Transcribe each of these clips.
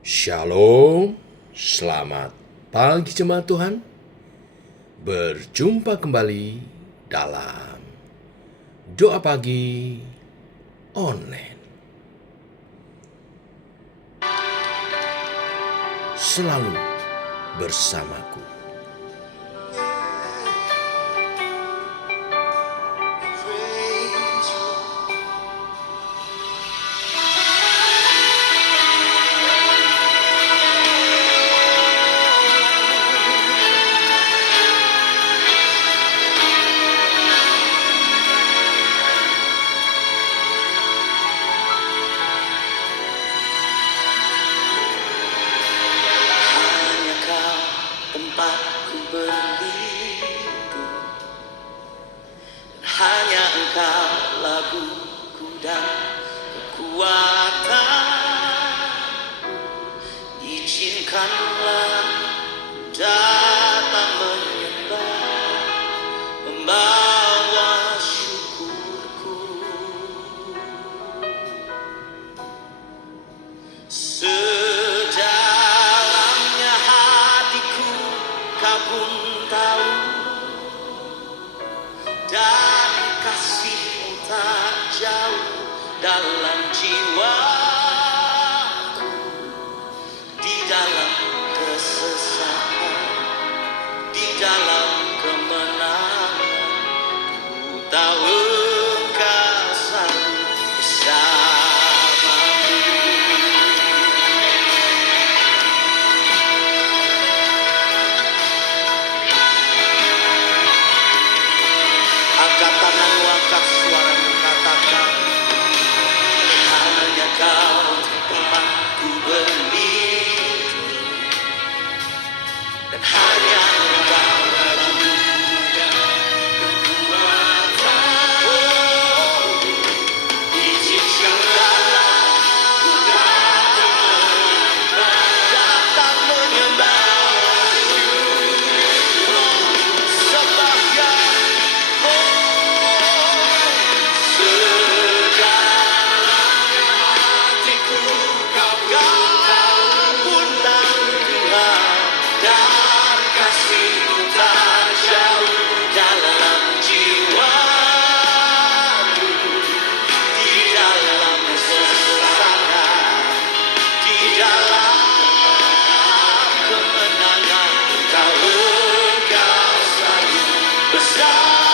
Shalom, selamat pagi jemaat Tuhan. Berjumpa kembali dalam doa pagi online. Selalu bersamaku. Hanya kau tempatku berlindung, hanya engkau laguku dan kekuatan. Izinkanlah datang menyembah, membawa syukurku. Sedalamnya hatiku kau pun tahu, dan kasihmu tak jauh dalam jiwaku. Di dalam kesesakan, di dalam kemenangan, ku tahu engkau selalu bersamaku. Angkat tanganmu, angkat suaramu, katakan, hanya kau tempatku berlindung, dan hanya engkau laguku dan kekuatan. Oh, izinkanlah ku datang menyembah, sembahyang. Dan kasihmu tak jauh dalam jiwaku, di dalam kesesakanku, di dalam kemenangan, ku tahu engkau selalu bersamaku.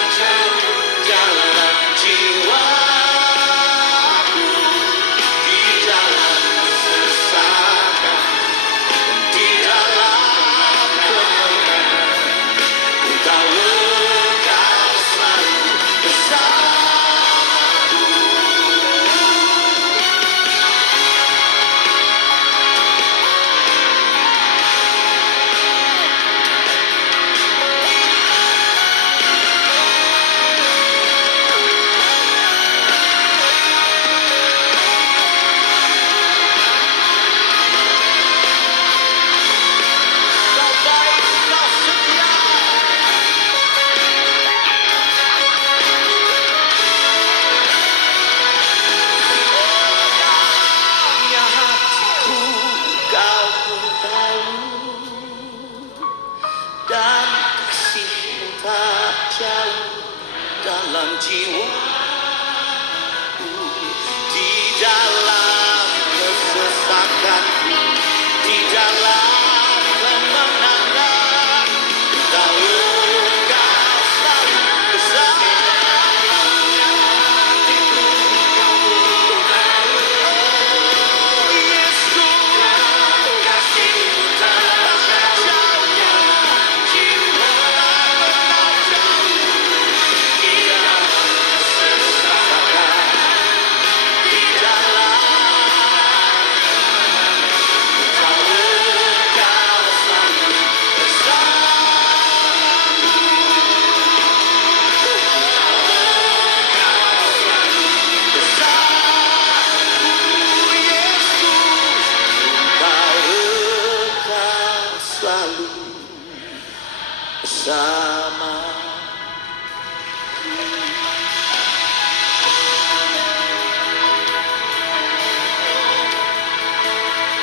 Oh Yesus, kasihmu tak jauh dalam jiwa. selalu bersama.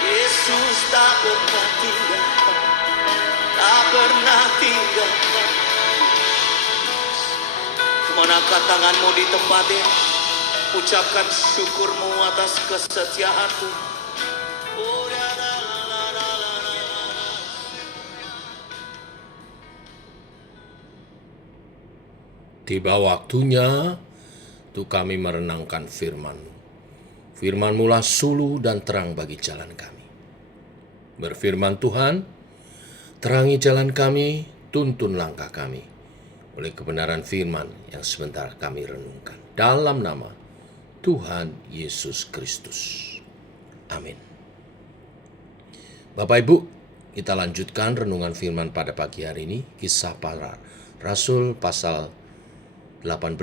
Yesus tak pernah tinggal, tak pernah tinggal. Kemanakah tanganmu di tempat ini? Ucapkan syukurmu atas kesetiaan-Mu. Oh, la, la, la, la, la, la. Tiba waktunya untuk kami merenangkan firman-Mu. Firman-Mu lah suluh dan terang bagi jalan kami. Berfirman Tuhan, terangi jalan kami, tuntun langkah kami oleh kebenaran firman yang sebentar kami renungkan. Dalam nama Tuhan Yesus Kristus. Amin. Bapak Ibu, kita lanjutkan renungan firman pada pagi hari ini. Kisah Para Rasul pasal 18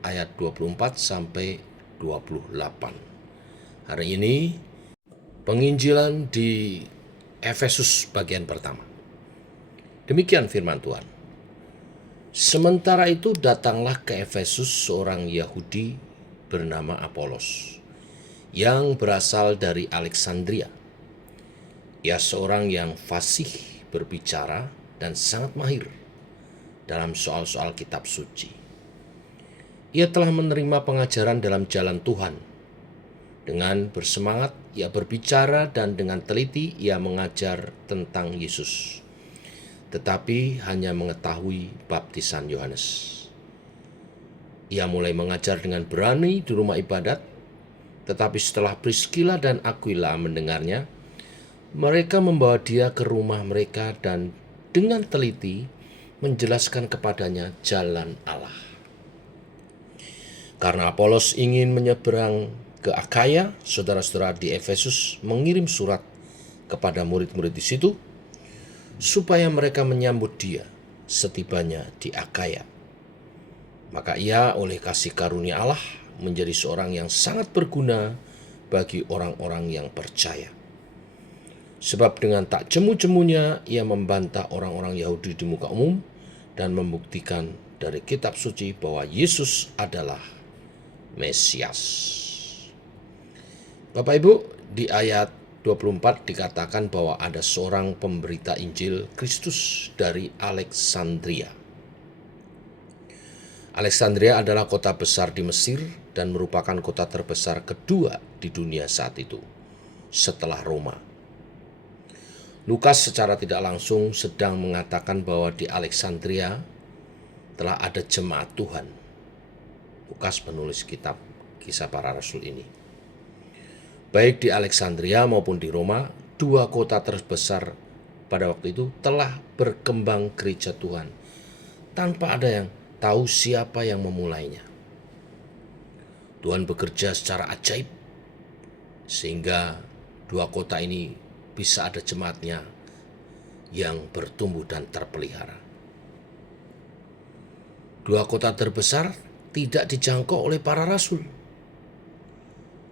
ayat 24 sampai 28. Hari ini penginjilan di Efesus bagian pertama. Demikian firman Tuhan. Sementara itu datanglah ke Efesus seorang Yahudi bernama Apolos yang berasal dari Alexandria. Ia seorang yang fasih berbicara dan sangat mahir dalam soal-soal kitab suci. Ia telah menerima pengajaran dalam jalan Tuhan. Dengan bersemangat ia berbicara dan dengan teliti ia mengajar tentang Yesus. Tetapi hanya mengetahui baptisan Yohanes. Ia mulai mengajar dengan berani di rumah ibadat, tetapi setelah Priskila dan Aquila mendengarnya, mereka membawa dia ke rumah mereka dan dengan teliti menjelaskan kepadanya jalan Allah. Karena Apolos ingin menyeberang ke Akhaya, saudara-saudara di Efesus mengirim surat kepada murid-murid di situ, supaya mereka menyambut dia setibanya di Akhaya. Maka ia oleh kasih karunia Allah menjadi seorang yang sangat berguna bagi orang-orang yang percaya. Sebab dengan tak jemu-jemunya ia membantah orang-orang Yahudi di muka umum dan membuktikan dari kitab suci bahwa Yesus adalah Mesias. Bapak Ibu, di ayat 24 dikatakan bahwa ada seorang pemberita Injil Kristus dari Alexandria. Alexandria adalah kota besar di Mesir dan merupakan kota terbesar kedua di dunia saat itu, setelah Roma. Lukas secara tidak langsung sedang mengatakan bahwa di Alexandria telah ada jemaat Tuhan. Lukas penulis kitab Kisah Para Rasul ini. Baik di Alexandria maupun di Roma, dua kota terbesar pada waktu itu telah berkembang gereja Tuhan tanpa ada yang tahu siapa yang memulainya. Tuhan bekerja secara ajaib sehingga dua kota ini bisa ada jemaatnya yang bertumbuh dan terpelihara. Dua kota terbesar tidak dijangkau oleh para rasul.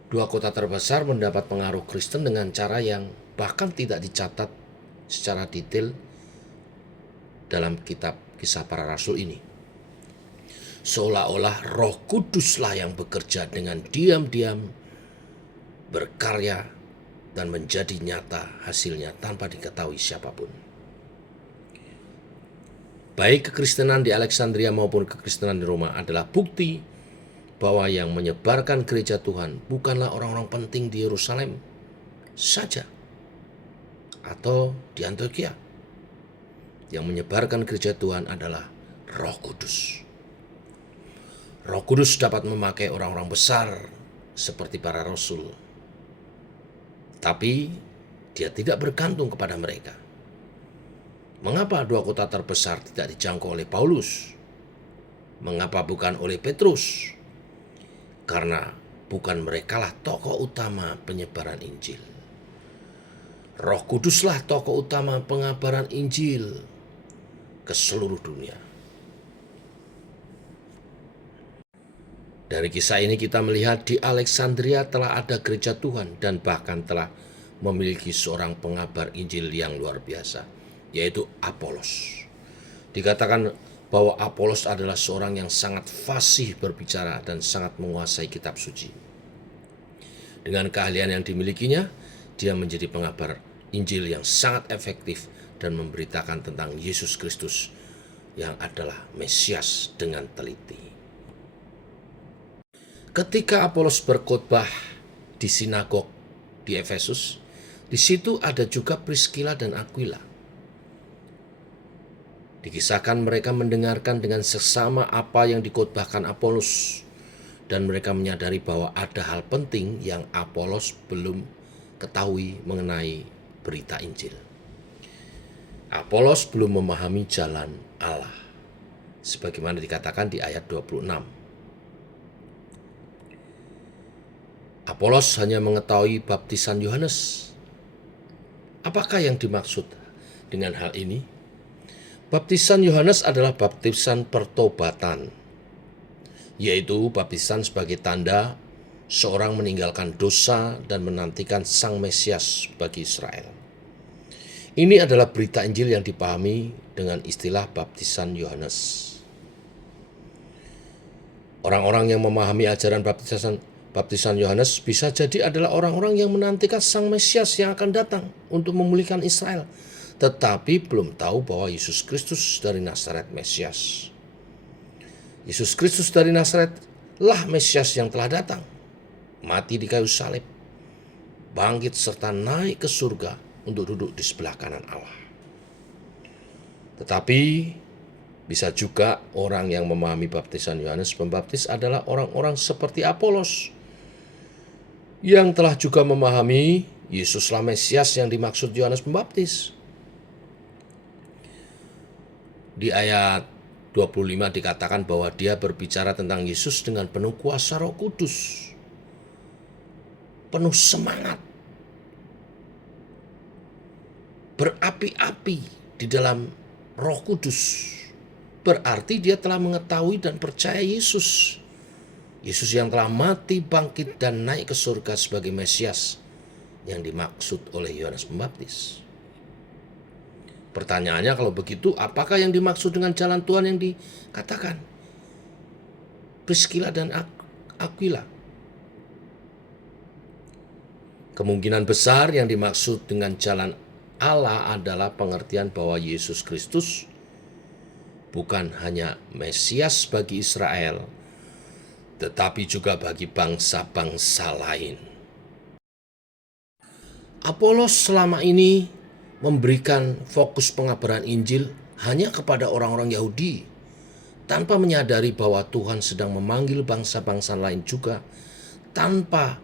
Dua kota terbesar mendapat pengaruh Kristen dengan cara yang bahkan tidak dicatat secara detail dalam kitab Kisah Para Rasul ini. Seolah-olah Roh Kuduslah yang bekerja dengan diam-diam, berkarya dan menjadi nyata hasilnya tanpa diketahui siapapun. Baik kekristenan di Alexandria maupun kekristenan di Roma adalah bukti bahwa yang menyebarkan gereja Tuhan bukanlah orang-orang penting di Yerusalem saja atau di Antioquia. Yang menyebarkan gereja Tuhan adalah Roh Kudus. Roh Kudus dapat memakai orang-orang besar seperti para rasul, tapi dia tidak bergantung kepada mereka. Mengapa dua kota terbesar tidak dijangkau oleh Paulus? Mengapa bukan oleh Petrus? Karena bukan merekalah tokoh utama penyebaran Injil. Roh Kuduslah tokoh utama pengabaran Injil ke seluruh dunia. Dari kisah ini kita melihat di Alexandria telah ada gereja Tuhan dan bahkan telah memiliki seorang pengabar Injil yang luar biasa, yaitu Apolos. Dikatakan bahwa Apolos adalah seorang yang sangat fasih berbicara dan sangat menguasai kitab suci. Dengan keahlian yang dimilikinya, dia menjadi pengabar Injil yang sangat efektif dan memberitakan tentang Yesus Kristus yang adalah Mesias dengan teliti. Ketika Apolos berkhotbah di sinagog di Efesus, di situ ada juga Priskila dan Aquila. Dikisahkan mereka mendengarkan dengan seksama apa yang dikhotbahkan Apolos, dan mereka menyadari bahwa ada hal penting yang Apolos belum ketahui mengenai berita Injil. Apolos belum memahami jalan Allah, sebagaimana dikatakan di ayat 26. Apolos hanya mengetahui baptisan Yohanes. Apakah yang dimaksud dengan hal ini? Baptisan Yohanes adalah baptisan pertobatan, yaitu baptisan sebagai tanda seorang meninggalkan dosa dan menantikan Sang Mesias bagi Israel. Ini adalah berita Injil yang dipahami dengan istilah baptisan Yohanes. Orang-orang yang memahami ajaran baptisan Yohanes bisa jadi adalah orang-orang yang menantikan Sang Mesias yang akan datang untuk memulihkan Israel, tetapi belum tahu bahwa Yesus Kristus dari Nazaret Mesias. Yesus Kristus dari Nazaret lah Mesias yang telah datang, mati di kayu salib, bangkit serta naik ke surga untuk duduk di sebelah kanan Allah. Tetapi bisa juga orang yang memahami baptisan Yohanes Pembaptis adalah orang-orang seperti Apolos yang telah juga memahami Yesuslah Mesias yang dimaksud Yohanes Pembaptis. Di ayat 25 dikatakan bahwa dia berbicara tentang Yesus dengan penuh kuasa Roh Kudus, penuh semangat, berapi-api di dalam Roh Kudus. Berarti dia telah mengetahui dan percaya Yesus. Yesus yang telah mati, bangkit, dan naik ke surga sebagai Mesias yang dimaksud oleh Yohanes Pembaptis. Pertanyaannya, kalau begitu, apakah yang dimaksud dengan jalan Tuhan yang dikatakan Priskila dan Aquila? Kemungkinan besar yang dimaksud dengan jalan Allah adalah pengertian bahwa Yesus Kristus bukan hanya Mesias bagi Israel, tetapi juga bagi bangsa-bangsa lain. Apolos selama ini memberikan fokus pengabaran Injil hanya kepada orang-orang Yahudi, tanpa menyadari bahwa Tuhan sedang memanggil bangsa-bangsa lain juga, tanpa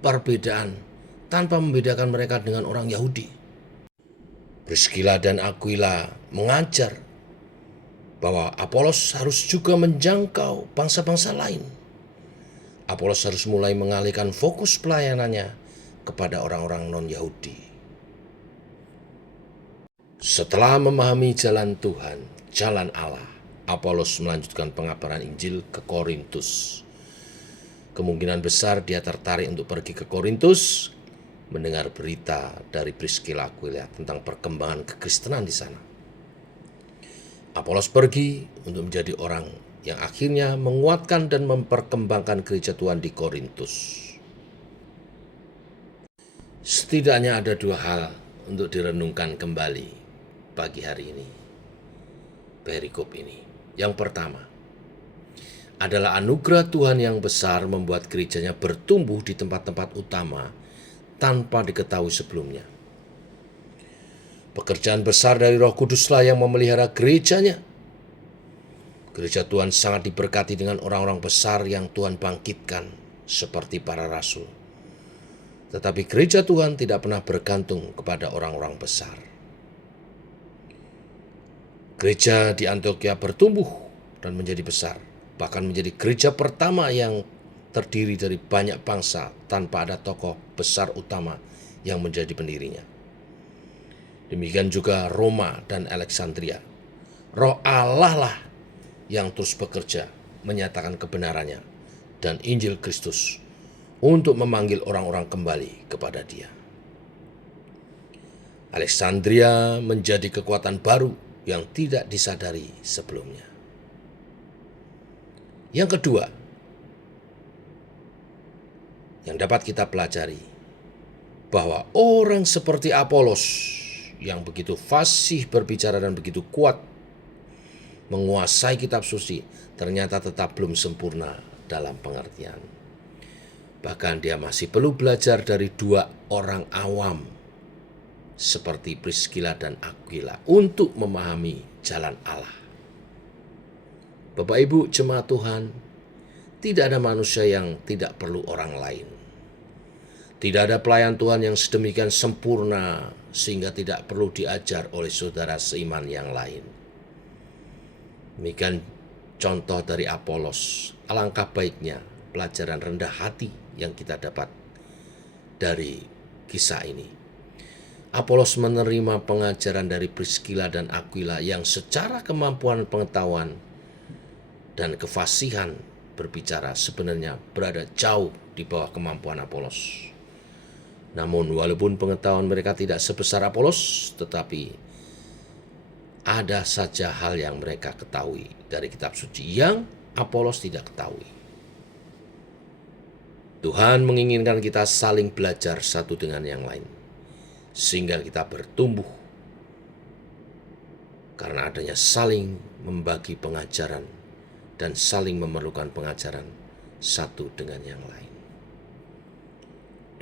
perbedaan, tanpa membedakan mereka dengan orang Yahudi. Priskila dan Aquila mengajar bahwa Apolos harus juga menjangkau bangsa-bangsa lain. Apolos harus mulai mengalihkan fokus pelayanannya kepada orang-orang non-Yahudi. Setelah memahami jalan Tuhan, jalan Allah, Apolos melanjutkan pengabaran Injil ke Korintus. Kemungkinan besar dia tertarik untuk pergi ke Korintus, mendengar berita dari Priskila Aquila tentang perkembangan kekristenan di sana. Apolos pergi untuk menjadi orang yang akhirnya menguatkan dan memperkembangkan gereja Tuhan di Korintus. Setidaknya ada dua hal untuk direnungkan kembali pagi hari ini, perikop ini. Yang pertama adalah anugerah Tuhan yang besar membuat gerejanya bertumbuh di tempat-tempat utama tanpa diketahui sebelumnya. Pekerjaan besar dari Roh Kuduslah yang memelihara gerejanya. Gereja Tuhan sangat diberkati dengan orang-orang besar yang Tuhan bangkitkan seperti para rasul. Tetapi gereja Tuhan tidak pernah bergantung kepada orang-orang besar. Gereja di Antioquia bertumbuh dan menjadi besar, bahkan menjadi gereja pertama yang terdiri dari banyak bangsa tanpa ada tokoh besar utama yang menjadi pendirinya. Demikian juga Roma dan Alexandria. Roh Allah lah yang terus bekerja menyatakan kebenarannya dan Injil Kristus untuk memanggil orang-orang kembali kepada Dia. Alexandria menjadi kekuatan baru yang tidak disadari sebelumnya. Yang kedua, yang dapat kita pelajari, bahwa orang seperti Apolos yang begitu fasih berbicara dan begitu kuat menguasai kitab suci, ternyata tetap belum sempurna dalam pengertian. Bahkan dia masih perlu belajar dari dua orang awam seperti Priskila dan Aquila untuk memahami jalan Allah. Bapak Ibu jemaat Tuhan, tidak ada manusia yang tidak perlu orang lain. Tidak ada pelayan Tuhan yang sedemikian sempurna sehingga tidak perlu diajar oleh saudara seiman yang lain. Demikian contoh dari Apolos. Alangkah baiknya pelajaran rendah hati yang kita dapat dari kisah ini. Apolos menerima pengajaran dari Priskila dan Aquila yang secara kemampuan pengetahuan dan kefasihan berbicara sebenarnya berada jauh di bawah kemampuan Apolos. Namun walaupun pengetahuan mereka tidak sebesar Apolos, tetapi ada saja hal yang mereka ketahui dari kitab suci yang Apolos tidak ketahui. Tuhan menginginkan kita saling belajar satu dengan yang lain, sehingga kita bertumbuh karena adanya saling membagi pengajaran dan saling memerlukan pengajaran satu dengan yang lain.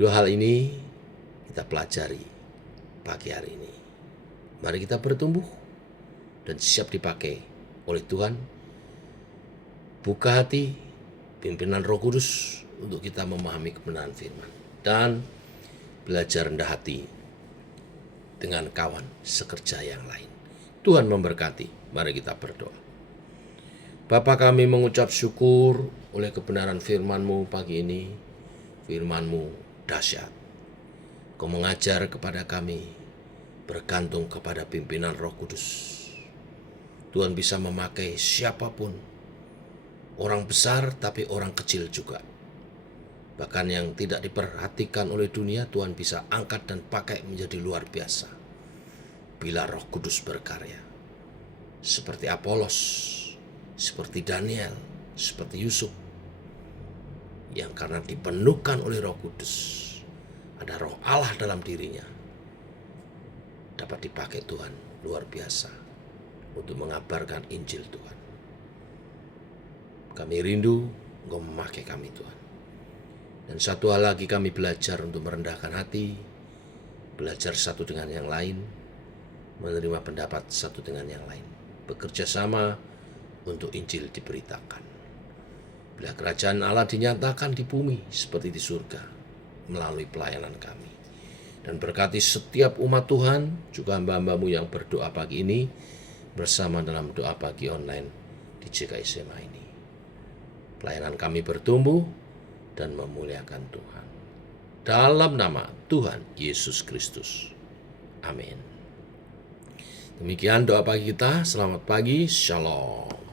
Dua hal ini kita pelajari pagi hari ini. Mari kita bertumbuh dan siap dipakai oleh Tuhan. Buka hati, pimpinan Roh Kudus untuk kita memahami kebenaran firman dan belajar rendah hati dengan kawan sekerja yang lain. Tuhan memberkati. Mari kita berdoa. Bapa, kami mengucap syukur oleh kebenaran firman-Mu pagi ini. Firman-Mu dahsyat. Kau mengajar kepada kami bergantung kepada pimpinan Roh Kudus. Tuhan bisa memakai siapapun, orang besar tapi orang kecil juga. Bahkan yang tidak diperhatikan oleh dunia, Tuhan bisa angkat dan pakai menjadi luar biasa bila Roh Kudus berkarya. Seperti Apolos, seperti Daniel, seperti Yusuf, yang karena dipenuhkan oleh Roh Kudus, ada Roh Allah dalam dirinya, dapat dipakai Tuhan luar biasa untuk mengabarkan Injil Tuhan. Kami rindu Engkau memakai kami Tuhan. Dan satu hal lagi, kami belajar untuk merendahkan hati, belajar satu dengan yang lain, menerima pendapat satu dengan yang lain, bekerja sama untuk Injil diberitakan. Bila kerajaan Allah dinyatakan di bumi seperti di surga melalui pelayanan kami. Dan berkati setiap umat Tuhan, juga hamba-hamba-Mu yang berdoa pagi ini bersama dalam doa pagi online di GKI SMA ini. Pelayanan kami bertumbuh dan memuliakan Tuhan. Dalam nama Tuhan Yesus Kristus. Amin. Demikian doa pagi kita. Selamat pagi. Shalom.